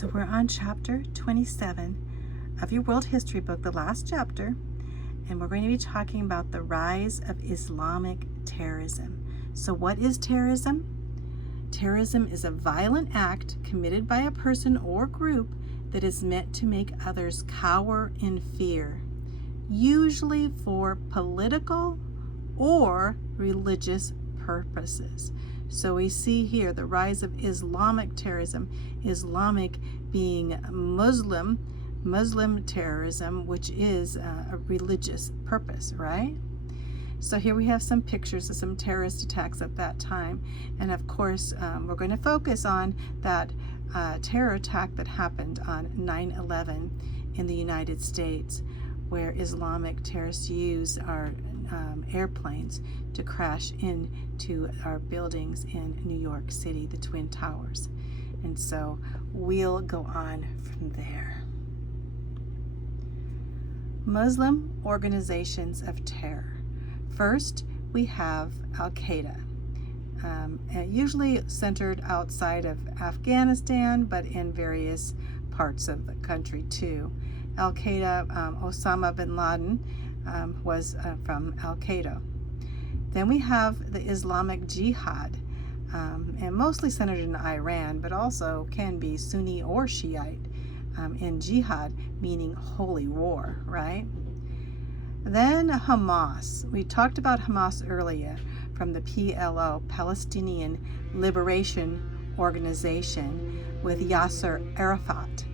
So we're on chapter 27 of your world history book, the last chapter, and we're going to be talking about the rise of Islamic terrorism. So what is terrorism? Terrorism is a violent act committed by a person or group that is meant to make others cower in fear, usually for political or religious purposes. So we see here the rise of Islamic terrorism, Islamic being Muslim terrorism, which is a religious purpose, right? So here we have some pictures of some terrorist attacks at that time. And of course, we're going to focus on that terror attack that happened on 9/11 in the United States, where Islamic terrorists used our airplanes to crash into our buildings in New York City, the Twin Towers. And so we'll go on from there. Muslim organizations of terror. First, we have Al-Qaeda, usually centered outside of Afghanistan, but in various parts of the country too. Al-Qaeda, Osama bin Laden was from Al-Qaeda. Then we have the Islamic Jihad, and mostly centered in Iran, but also can be Sunni or Shiite in jihad, meaning holy war, right? Then Hamas. We talked about Hamas earlier from the PLO, Palestinian Liberation Organization, with Yasser Arafat,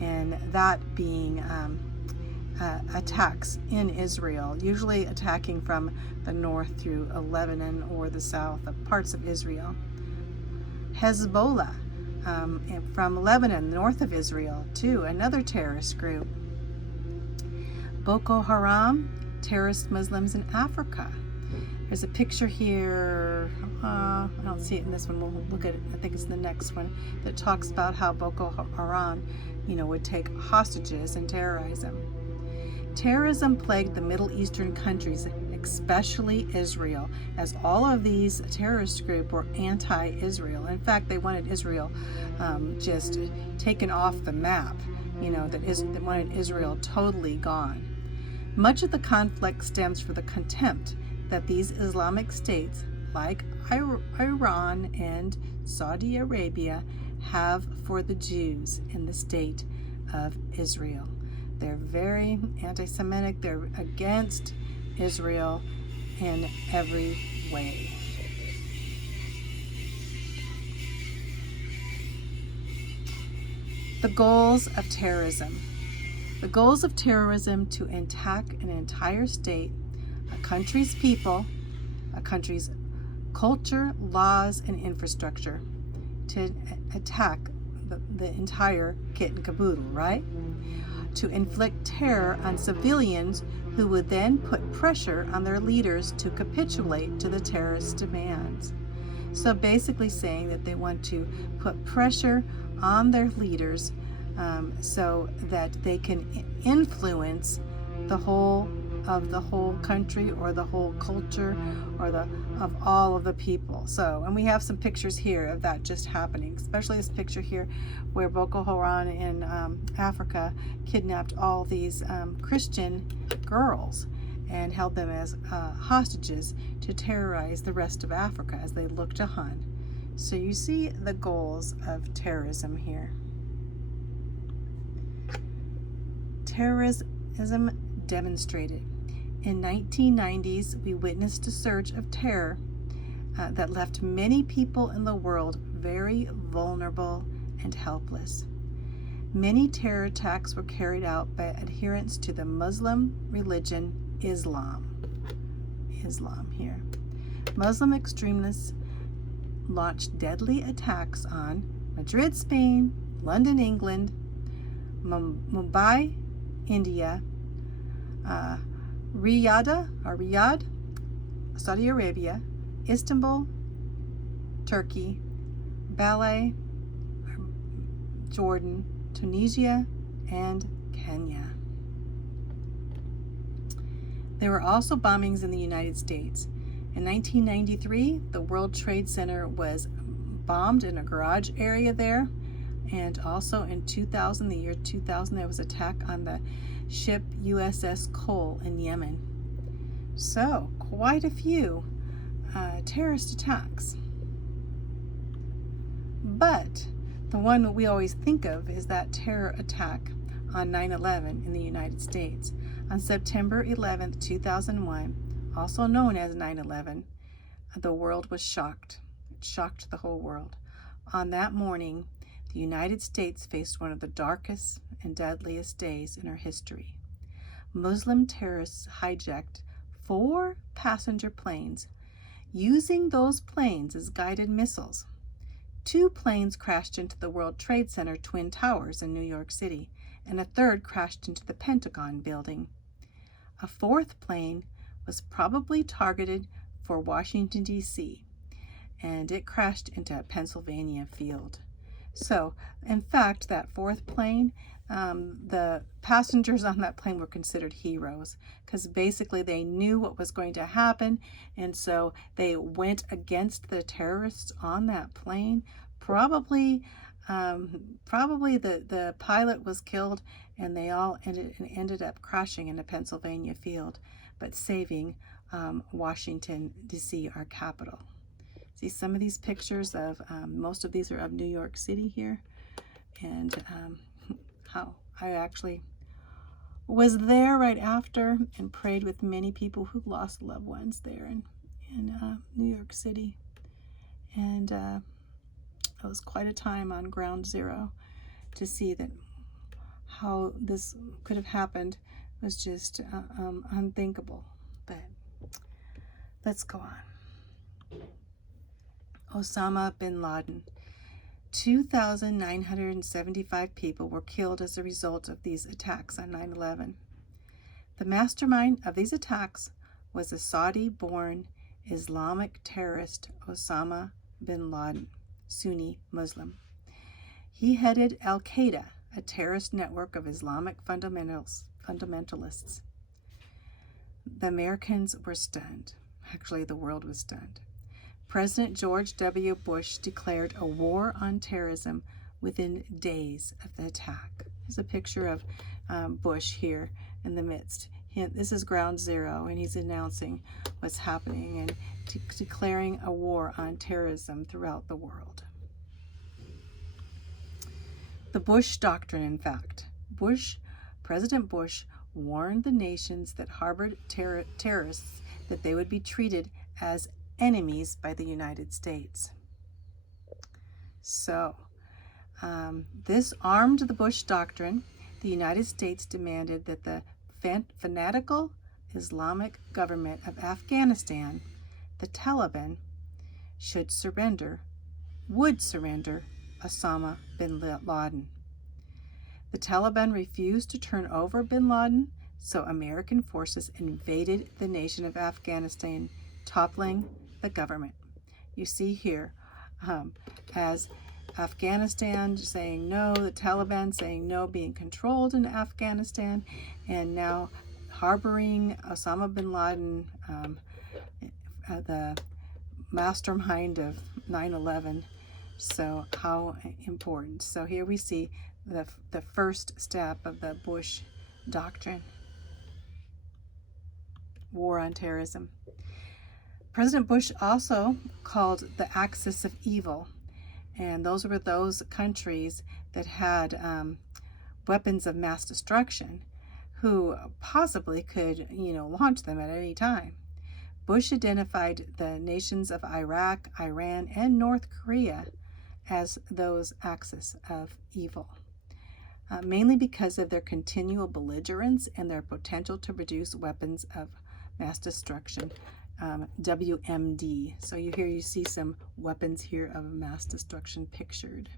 and that being attacks in Israel, usually attacking from the north through Lebanon or the south of parts of Israel. Hezbollah from Lebanon, north of Israel, too, another terrorist group. Boko Haram, terrorist Muslims in Africa. There's a picture here, I don't see it in this one, we'll look at it, I think it's the next one, that talks about how Boko Haram, would take hostages and terrorize them. Terrorism plagued the Middle Eastern countries, especially Israel, as all of these terrorist groups were anti-Israel. In fact, they wanted Israel just taken off the map, they wanted Israel totally gone. Much of the conflict stems from the contempt that these Islamic states, like Iran and Saudi Arabia, have for the Jews in the state of Israel. They're very anti-Semitic. They're against Israel in every way. The goals of terrorism. The goals of terrorism to attack an entire state, a country's people, a country's culture, laws, and infrastructure, to attack the entire kit and caboodle, right? To inflict terror on civilians who would then put pressure on their leaders to capitulate to the terrorist demands. So basically saying that they want to put pressure on their leaders so that they can influence the whole country or the whole culture or of all of the people. So, and we have some pictures here of that just happening, especially this picture here where Boko Haram in Africa kidnapped all these Christian girls and held them as hostages to terrorize the rest of Africa as they look to hunt. So you see the goals of terrorism here. Terrorism demonstrated. In 1990s, we witnessed a surge of terror that left many people in the world very vulnerable and helpless. Many terror attacks were carried out by adherents to the Muslim religion Islam here. Muslim extremists launched deadly attacks on Madrid, Spain, London, England, Mumbai, India, Riyadh, Saudi Arabia, Istanbul, Turkey, Balai, Jordan, Tunisia, and Kenya. There were also bombings in the United States. In 1993, the World Trade Center was bombed in a garage area there. And also in 2000, the year 2000, there was an attack on the ship USS Cole in Yemen. So quite a few terrorist attacks. But the one that we always think of is that terror attack on 9/11 in the United States. On September 11th, 2001, also known as 9/11, the world was shocked. It shocked the whole world. On that morning, the United States faced one of the darkest and deadliest days in our history. Muslim terrorists hijacked 4 passenger planes, using those planes as guided missiles. 2 planes crashed into the World Trade Center Twin Towers in New York City, and a third crashed into the Pentagon building. A 4th plane was probably targeted for Washington, D.C., and it crashed into a Pennsylvania field. So, in fact, that 4th plane, the passengers on that plane were considered heroes because basically they knew what was going to happen, and so they went against the terrorists on that plane. Probably the pilot was killed, and they all ended up crashing in a Pennsylvania field, but saving Washington, D.C., our capital. See some of these pictures of, most of these are of New York City here, and how I actually was there right after and prayed with many people who lost loved ones there in New York City. And it was quite a time on ground zero to see that how this could have happened was just unthinkable. But let's go on. Osama bin Laden. 2,975 people were killed as a result of these attacks on 9/11. The mastermind of these attacks was a Saudi-born Islamic terrorist, Osama bin Laden, Sunni Muslim. He headed Al-Qaeda, a terrorist network of Islamic fundamentalists. The Americans were stunned. Actually, the world was stunned. President George W. Bush declared a war on terrorism within days of the attack. There's a picture of Bush here in the midst. This is ground zero, and he's announcing what's happening and declaring a war on terrorism throughout the world. The Bush Doctrine, in fact. President Bush warned the nations that harbored terrorists that they would be treated as enemies by the United States. So, this armed the Bush Doctrine. The United States demanded that the fanatical Islamic government of Afghanistan, the Taliban, would surrender Osama bin Laden. The Taliban refused to turn over bin Laden, so American forces invaded the nation of Afghanistan, toppling the government. You see here, as Afghanistan saying no, the Taliban saying no, being controlled in Afghanistan, and now harboring Osama bin Laden, the mastermind of 9/11. So how important. So here we see the first step of the Bush Doctrine, war on terrorism. President Bush also called the axis of evil, and those were those countries that had weapons of mass destruction, who possibly could, launch them at any time. Bush identified the nations of Iraq, Iran, and North Korea as those axis of evil, mainly because of their continual belligerence and their potential to produce weapons of mass destruction. WMD. So you see some weapons here of mass destruction pictured.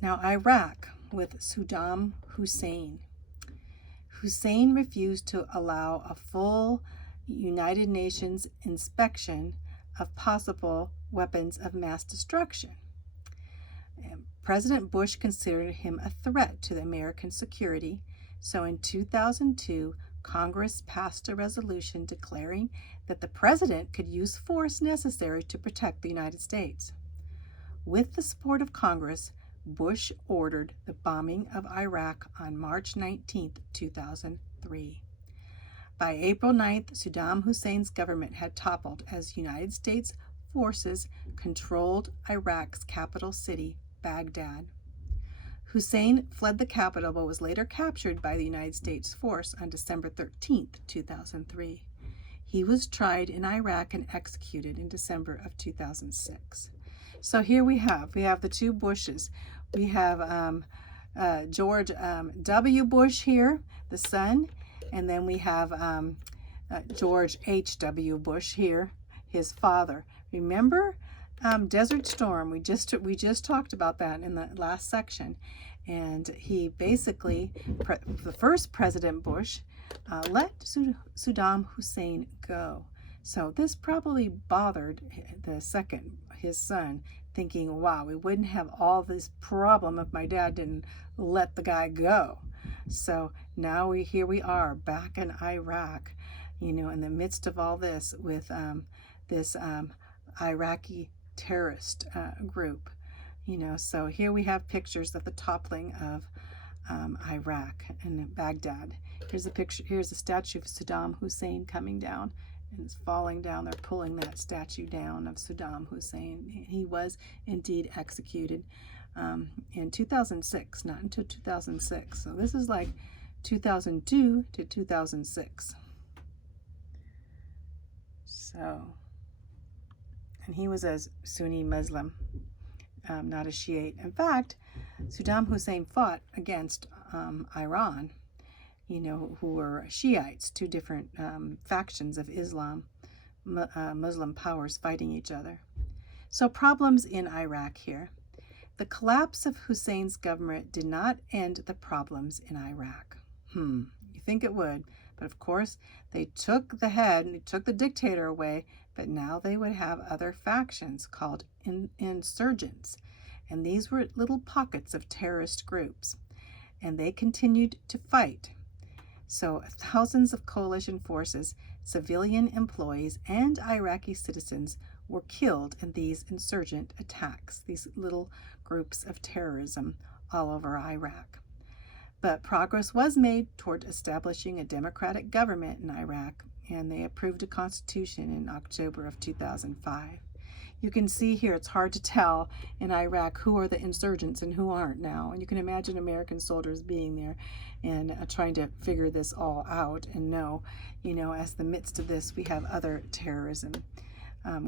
Now, Iraq with Saddam Hussein. Hussein refused to allow a full United Nations inspection of possible weapons of mass destruction. President Bush considered him a threat to the American security, so in 2002 Congress passed a resolution declaring that the president could use force necessary to protect the United States. With the support of Congress, Bush ordered the bombing of Iraq on March 19, 2003. By April 9th, Saddam Hussein's government had toppled as United States forces controlled Iraq's capital city, Baghdad. Hussein fled the capital but was later captured by the United States force on December 13, 2003. He was tried in Iraq and executed in December of 2006. So here we have the two Bushes. We have George W. Bush here, the son, and then we have George H.W. Bush here, his father. Remember Desert Storm? We just talked about that in the last section, and he basically, the first President Bush, let Saddam Hussein go. So this probably bothered the second, his son, thinking, wow, we wouldn't have all this problem if my dad didn't let the guy go. So now here we are back in Iraq, in the midst of all this with this Iraqi terrorist group, So here we have pictures of the toppling of Iraq and Baghdad. Here's a picture. Here's a statue of Saddam Hussein coming down, and it's falling down. They're pulling that statue down of Saddam Hussein. He was indeed executed in 2006, not until 2006. So this is like 2002 to 2006. So, and he was a Sunni Muslim, not a Shiite. In fact, Saddam Hussein fought against Iran, who were Shiites, two different factions of Islam, Muslim powers fighting each other. So problems in Iraq here. The collapse of Hussein's government did not end the problems in Iraq. You think it would, but of course they took the head, and they took the dictator away, but now they would have other factions called insurgents, and these were little pockets of terrorist groups, and they continued to fight. So thousands of coalition forces, civilian employees, and Iraqi citizens were killed in these insurgent attacks, these little groups of terrorism all over Iraq. But progress was made toward establishing a democratic government in Iraq, and they approved a constitution in October of 2005. You can see here it's hard to tell in Iraq who are the insurgents and who aren't now. And you can imagine American soldiers being there and trying to figure this all out and know, as the midst of this, we have other terrorism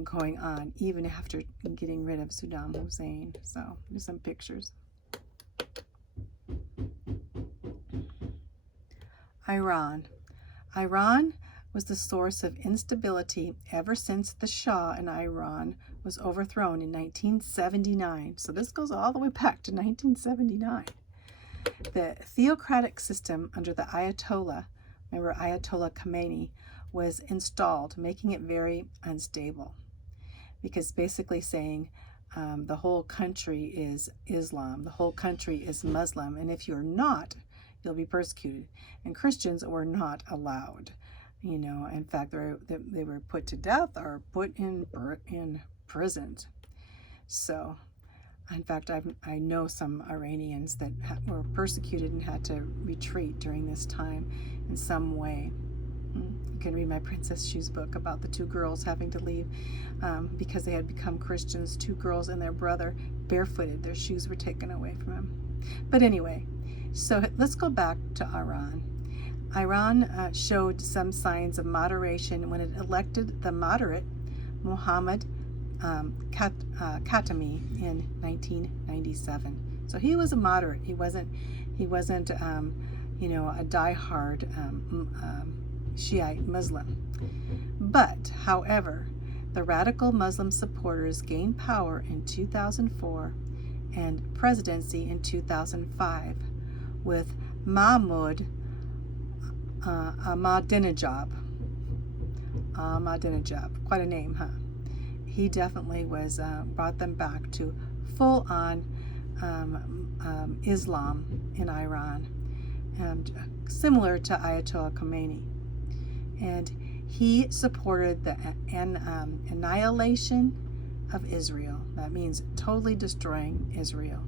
going on, even after getting rid of Saddam Hussein. So here's some pictures. Iran. Iran was the source of instability ever since the Shah in Iran was overthrown in 1979. So this goes all the way back to 1979. The theocratic system under the Ayatollah, remember Ayatollah Khomeini, was installed, making it very unstable, because basically saying the whole country is Islam, the whole country is Muslim, and if you're not, you'll be persecuted. And Christians were not allowed. In fact, they were put to death or put in prisons. So, in fact, I know some Iranians that were persecuted and had to retreat during this time in some way. You can read my Princess Shoes book about the two girls having to leave because they had become Christians. Two girls and their brother, barefooted. Their shoes were taken away from them. But anyway, so let's go back to Iran. Iran showed some signs of moderation when it elected the moderate Mohammad Khatami in 1997. So he was a moderate. He wasn't a diehard Shiite Muslim. But, however, the radical Muslim supporters gained power in 2004 and presidency in 2005 with Mahmoud Ahmadinejad. Quite a name, huh? He definitely was brought them back to full-on Islam in Iran, and similar to Ayatollah Khomeini. and he supported the annihilation of Israel. That means totally destroying Israel,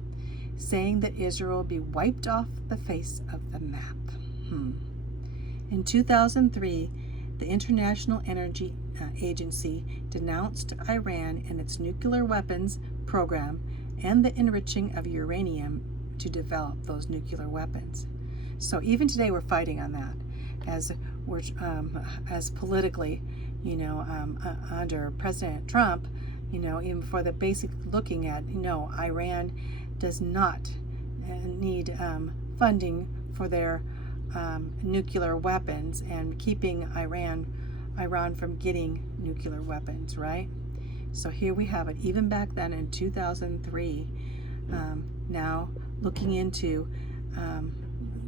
saying that Israel will be wiped off the face of the map. In 2003, the International Energy Agency denounced Iran and its nuclear weapons program and the enriching of uranium to develop those nuclear weapons. So even today we're fighting on that, as we're as politically, under President Trump, even for the basic looking at, Iran does not need funding for their nuclear weapons and keeping Iran from getting nuclear weapons, right? So here we have it, even back then in 2003, now looking into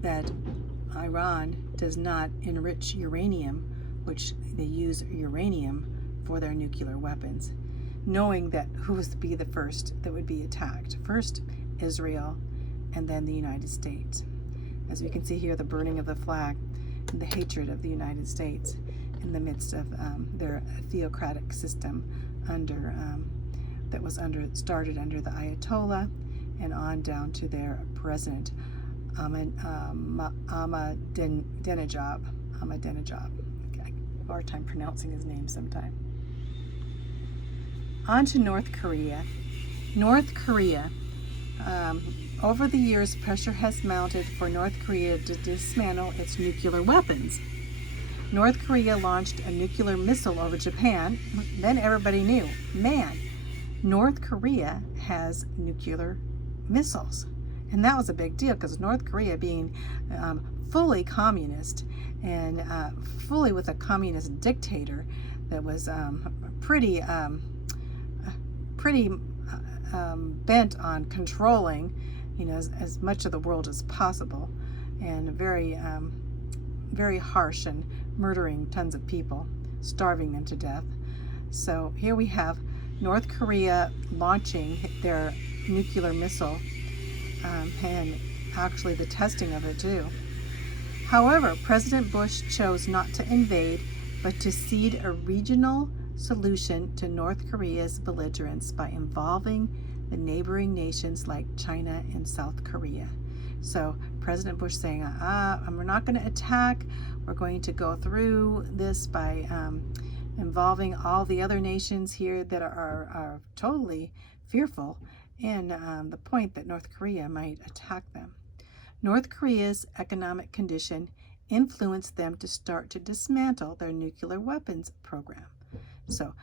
that Iran does not enrich uranium, which they use uranium for their nuclear weapons, knowing that who was to be the first that would be attacked. First, Israel, and then the United States. As we can see here, the burning of the flag and the hatred of the United States in the midst of their theocratic system started under the Ayatollah and on down to their president, Ahmadinejad. Okay, I have a hard time pronouncing his name sometime. On to North Korea. North Korea. Over the years, pressure has mounted for North Korea to dismantle its nuclear weapons. North Korea launched a nuclear missile over Japan. Then everybody knew, man, North Korea has nuclear missiles. And that was a big deal, because North Korea, being fully communist and fully with a communist dictator that was pretty bent on controlling, as much of the world as possible, and very harsh and murdering tons of people, starving them to death. So here we have North Korea launching their nuclear missile, and actually the testing of it too. However, President Bush chose not to invade, but to seed a regional solution to North Korea's belligerence by involving the neighboring nations like China and South Korea. So President Bush saying, we're not going to attack. We're going to go through this by involving all the other nations here that are totally fearful in the point that North Korea might attack them. North Korea's economic condition influenced them to start to dismantle their nuclear weapons program. So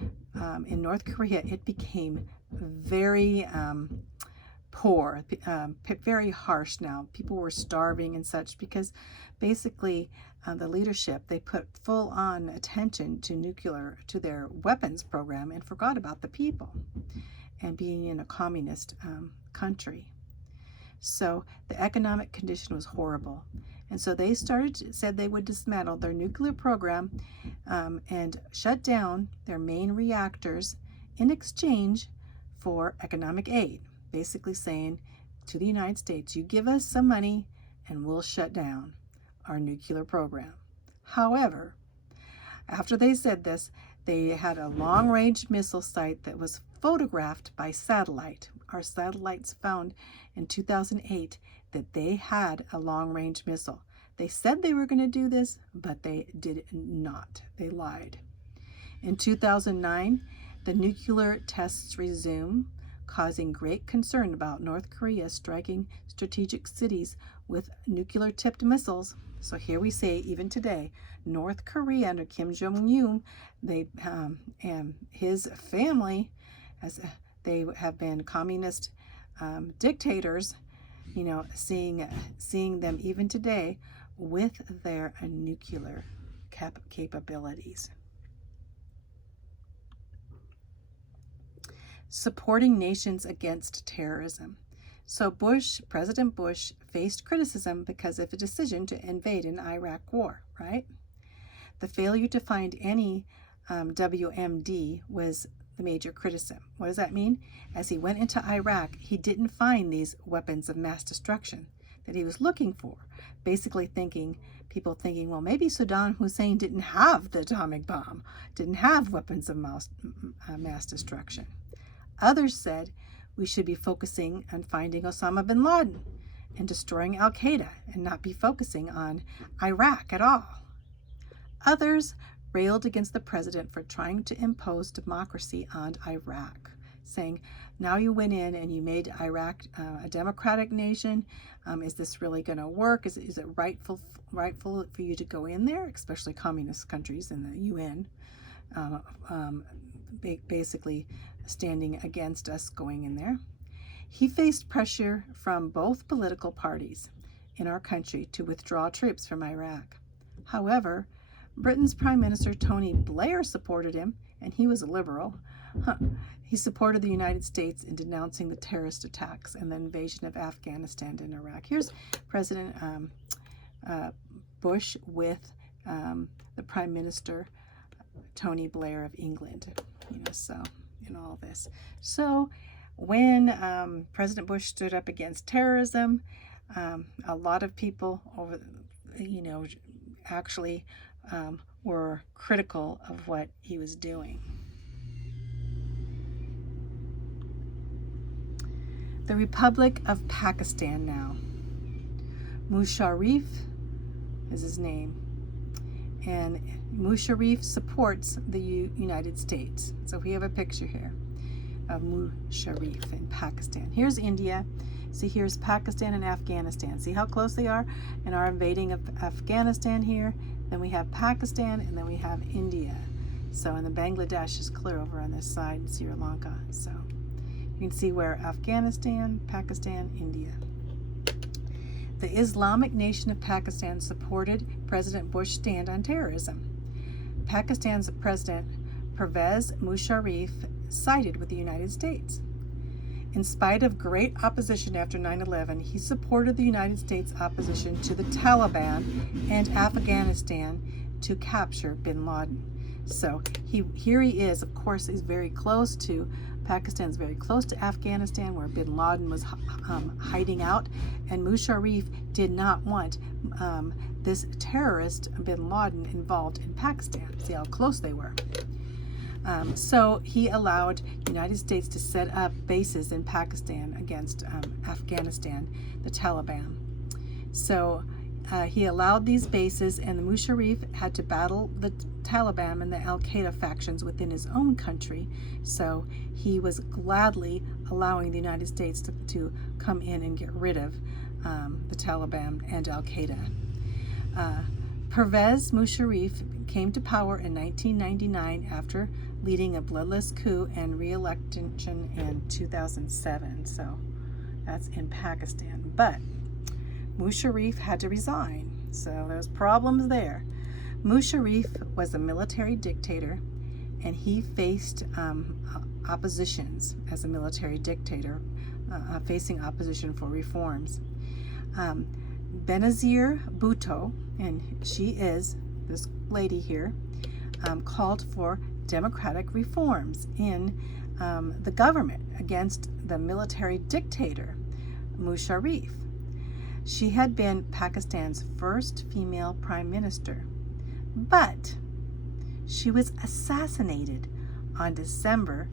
in North Korea, it became very poor, very harsh now. People were starving and such because basically the leadership, they put full on attention to their weapons program and forgot about the people and being in a communist country. So the economic condition was horrible. And so they said they would dismantle their nuclear program and shut down their main reactors in exchange for economic aid, basically saying to the United States, you give us some money and we'll shut down our nuclear program. However, after they said this, they had a long-range missile site that was photographed by satellite. Our satellites found in 2008 that they had a long-range missile. They said they were going to do this, but they did not. They lied. In 2009, the nuclear tests resumed, causing great concern about North Korea striking strategic cities with nuclear-tipped missiles. So here we say, even today, North Korea under Kim Jong-un, and his family, as they have been communist dictators, seeing them even today with their nuclear capabilities. Supporting nations against terrorism. So President Bush faced criticism because of a decision to invade an Iraq war, right? The failure to find any WMD was the major criticism. What does that mean? As he went into Iraq, he didn't find these weapons of mass destruction that he was looking for, basically thinking people thinking, well, maybe Saddam Hussein didn't have the atomic bomb, didn't have weapons of mass destruction. Others said we should be focusing on finding Osama bin Laden and destroying Al-Qaeda and not be focusing on Iraq at all. Others railed against the president for trying to impose democracy on Iraq, saying, now you went in and you made Iraq a democratic nation. Is this really going to work? Is it rightful for you to go in there, especially communist countries in the UN, basically standing against us going in there? He faced pressure from both political parties in our country to withdraw troops from Iraq. However, Britain's Prime Minister Tony Blair supported him, and he was a liberal. He supported the United States in denouncing the terrorist attacks and the invasion of Afghanistan and Iraq. Here's President Bush with the Prime Minister Tony Blair of England. So in all this. So when President Bush stood up against terrorism, a lot of people actually were critical of what he was doing. The Republic of Pakistan now. Musharraf is his name. And Musharraf supports the United States. So we have a picture here of Musharraf in Pakistan. Here's India. See, here's Pakistan and Afghanistan. See how close they are? And our invading of Afghanistan here. Then we have Pakistan, and then we have India. So, and the Bangladesh is clear over on this side, Sri Lanka. So you can see where Afghanistan, Pakistan, India. The Islamic nation of Pakistan supported President Bush's stand on terrorism. Pakistan's President Pervez Musharraf sided with the United States. In spite of great opposition after 9/11, he supported the United States' opposition to the Taliban and Afghanistan to capture bin Laden. So here he is. Of course, he's very close to Pakistan's very close to Afghanistan, where bin Laden was hiding out, and Musharraf did not want this terrorist bin Laden involved in Pakistan. See how close they were. So he allowed the United States to set up bases in Pakistan against Afghanistan, the Taliban. So he allowed these bases, and the Musharraf had to battle the Taliban and the Al-Qaeda factions within his own country. So he was gladly allowing the United States to come in and get rid of the Taliban and Al-Qaeda. Pervez Musharraf came to power in 1999 after leading a bloodless coup and re-election in 2007. So that's in Pakistan. But Musharraf had to resign, so there's problems there. Musharraf was a military dictator, and he faced oppositions as a military dictator, facing opposition for reforms. Benazir Bhutto, and she is this lady here, called for democratic reforms in the government against the military dictator Musharraf. She had been Pakistan's first female prime minister, but she was assassinated on December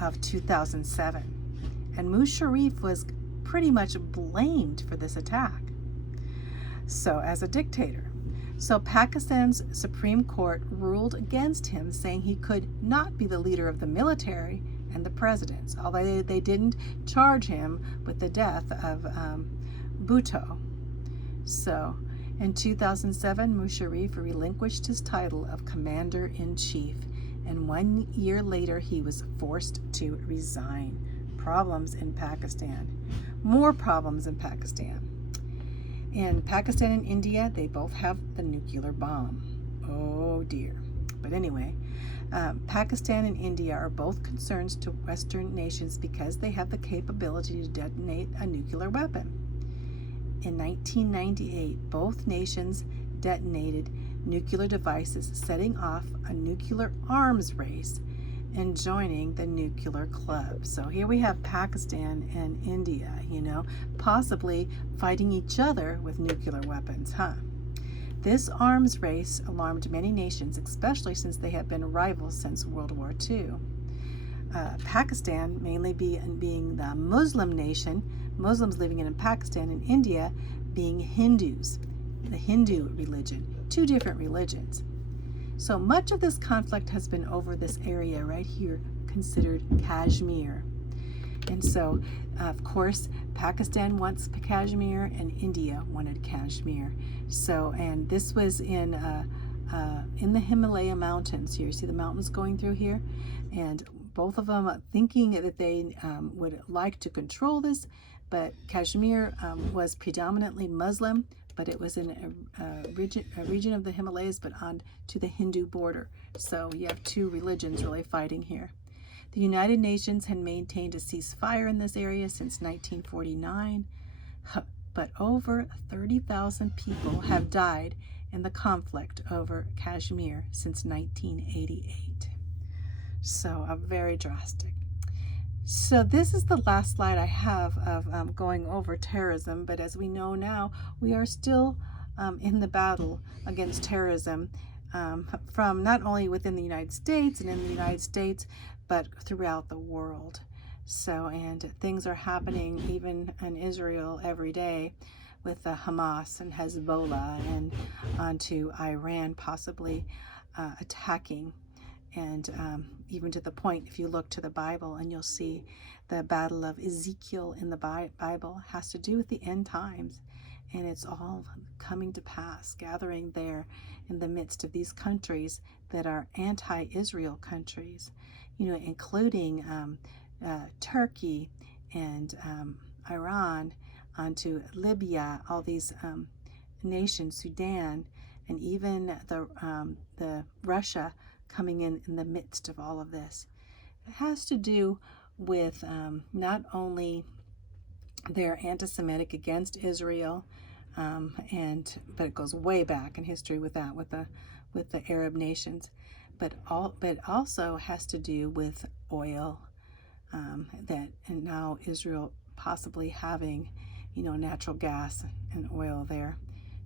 of 2007, and Musharraf was pretty much blamed for this attack. So, as a dictator. So Pakistan's Supreme Court ruled against him, saying he could not be the leader of the military and the president, although they didn't charge him with the death of Bhutto. So in 2007, Musharraf relinquished his title of commander-in-chief, and 1 year later he was forced to resign. Problems in Pakistan. More problems in Pakistan. In Pakistan and India, they both have the nuclear bomb. Oh dear. But anyway, Pakistan and India are both concerns to Western nations because they have the capability to detonate a nuclear weapon. In 1998, both nations detonated nuclear devices, setting off a nuclear arms race and joining the nuclear club. So here we have Pakistan and India, possibly fighting each other with nuclear weapons, huh? This arms race alarmed many nations, especially since they had been rivals since World War II. Pakistan, mainly being the Muslim nation, Muslims living in Pakistan and India being Hindus, the Hindu religion, two different religions. So much of this conflict has been over this area right here, considered Kashmir. And so, of course, Pakistan wants Kashmir and India wanted Kashmir. So, and this was in the Himalaya mountains here. See the mountains going through here? And both of them thinking that they would like to control this, but Kashmir was predominantly Muslim, but it was in a region of the Himalayas, but on to the Hindu border. So you have two religions really fighting here. The United Nations had maintained a ceasefire in this area since 1949, but over 30,000 people have died in the conflict over Kashmir since 1988. So very drastic. So this is the last slide I have of going over terrorism, but as we know now, we are still in the battle against terrorism from not only within the United States and in the United States, but throughout the world. So, and things are happening even in Israel every day with the Hamas and Hezbollah and onto Iran possibly attacking. And even to the point, if you look to the Bible and you'll see the battle of Ezekiel in the Bible has to do with the end times. And it's all coming to pass, gathering there in the midst of these countries that are anti-Israel countries, you know, including Turkey and Iran, onto Libya, all these nations, Sudan, and even the Russia coming in the midst of all of this. It has to do with not only their anti-Semitic against Israel, but it goes way back in history with that, with the Arab nations, but also has to do with oil, and now Israel possibly having, you know, natural gas and oil there.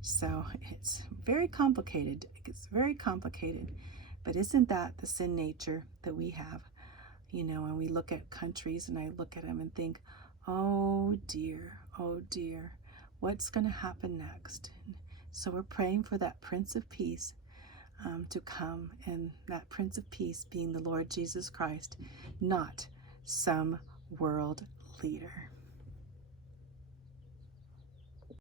So it's very complicated. It's very complicated. But isn't that the sin nature that we have? You know, and we look at countries and I look at them and think, oh dear, what's going to happen next? And so we're praying for that Prince of Peace to come, and that Prince of Peace being the Lord Jesus Christ, not some world leader.